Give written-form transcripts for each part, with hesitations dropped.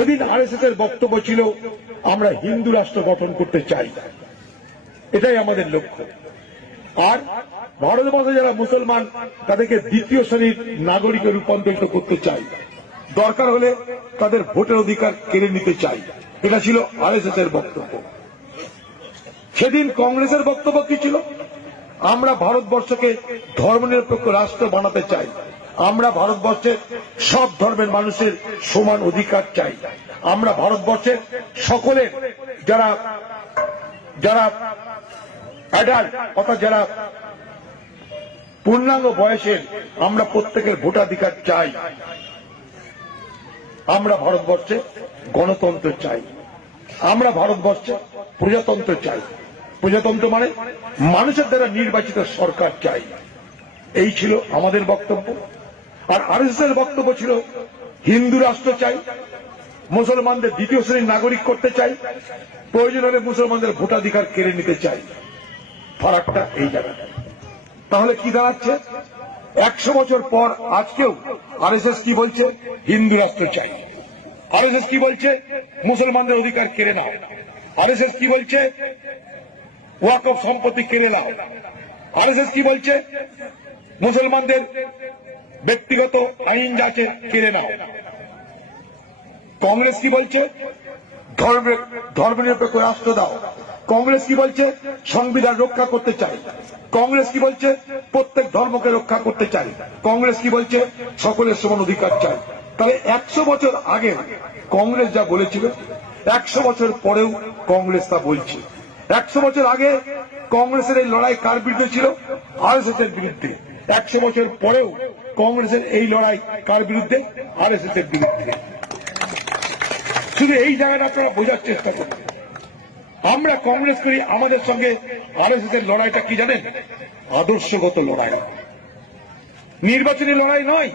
সেদিন আরএসএস এর বক্তব্য ছিল আমরা হিন্দু রাষ্ট্র গঠন করতে চাই, এটাই আমাদের লক্ষ্য। আর ভারতবর্ষে যারা মুসলমান তাদেরকে দ্বিতীয় শ্রেণীর নাগরিকে রূপান্তরিত করতে চাই, দরকার হলে তাদের ভোটের অধিকার কেড়ে নিতে চাই, এটা ছিল আরএসএস এর বক্তব্য। সেদিন কংগ্রেসের বক্তব্য কি ছিল? আমরা ভারতবর্ষকে ধর্মনিরপেক্ষ রাষ্ট্র বানাতে চাই, আমরা ভারতবর্ষের সব ধর্মের মানুষের সমান অধিকার চাই, আমরা ভারতবর্ষের সকলের যারা যারা অ্যাডাল্ট অর্থাৎ যারা পূর্ণাঙ্গ বয়সের, আমরা প্রত্যেকের ভোটাধিকার চাই, আমরা ভারতবর্ষে গণতন্ত্র চাই, আমরা ভারতবর্ষে প্রজাতন্ত্র চাই। প্রজাতন্ত্র মানে মানুষের দ্বারা নির্বাচিত সরকার চাই, এই ছিল আমাদের বক্তব্য। আর আরএসএস এর বক্তব্য ছিল হিন্দু রাষ্ট্র চাই, মুসলমানদের দ্বিতীয় শ্রেণীর নাগরিক করতে চাই, প্রয়োজন হলে মুসলমানদের ভোটাধিকার কেড়ে নিতে চাই। ফারাকটা এই জায়গাটা। তাহলে কি দাঁড়াচ্ছে? 100 বছর পর আজকেও আরএসএস কি বলছে? হিন্দু রাষ্ট্র চাই। আরএসএস কি বলছে? মুসলমানদের অধিকার কেড়ে নাও। আরএসএস কি বলছে? ওয়াকফ সম্পত্তি কেড়ে নাও। আরএসএস কি বলছে? মুসলমানদের ব্যক্তিগত আইন যা আছে কেড়ে নাও। কংগ্রেস কি বলছে? ধর্মনিরপেক্ষ রাষ্ট্র দাও। কংগ্রেস কি বলছে? সংবিধান রক্ষা করতে চাই। কংগ্রেস কি বলছে? প্রত্যেক ধর্মকে রক্ষা করতে চাই। কংগ্রেস কি বলছে? সকলের সমান অধিকার চাই। তাহলে 100 বছর আগে কংগ্রেস যা বলেছিল, 100 বছর পরেও কংগ্রেস তা বলছে। 100 বছর আগে কংগ্রেসের এই লড়াই কার বিরুদ্ধে ছিল? আরএসএস এর বিরুদ্ধে। 100 বছর পরেও কংগ্রেসের এই লড়াই কার বিরুদ্ধে? আরএসএস এর বিরুদ্ধে। শুধু এই জায়গাটা আপনারা বোঝার চেষ্টা করুন। আমরা কংগ্রেস করি, আমাদের সঙ্গে আরএসএস এর লড়াইটা কি জানেন? আদর্শগত লড়াই, নির্বাচনী লড়াই নয়।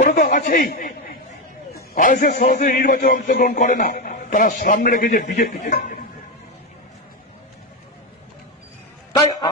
ওটা তো আছেই। আরএসএস সরাসরি নির্বাচনে অংশগ্রহণ করে না, তারা সামনে রেখেছে বিজেপিকে।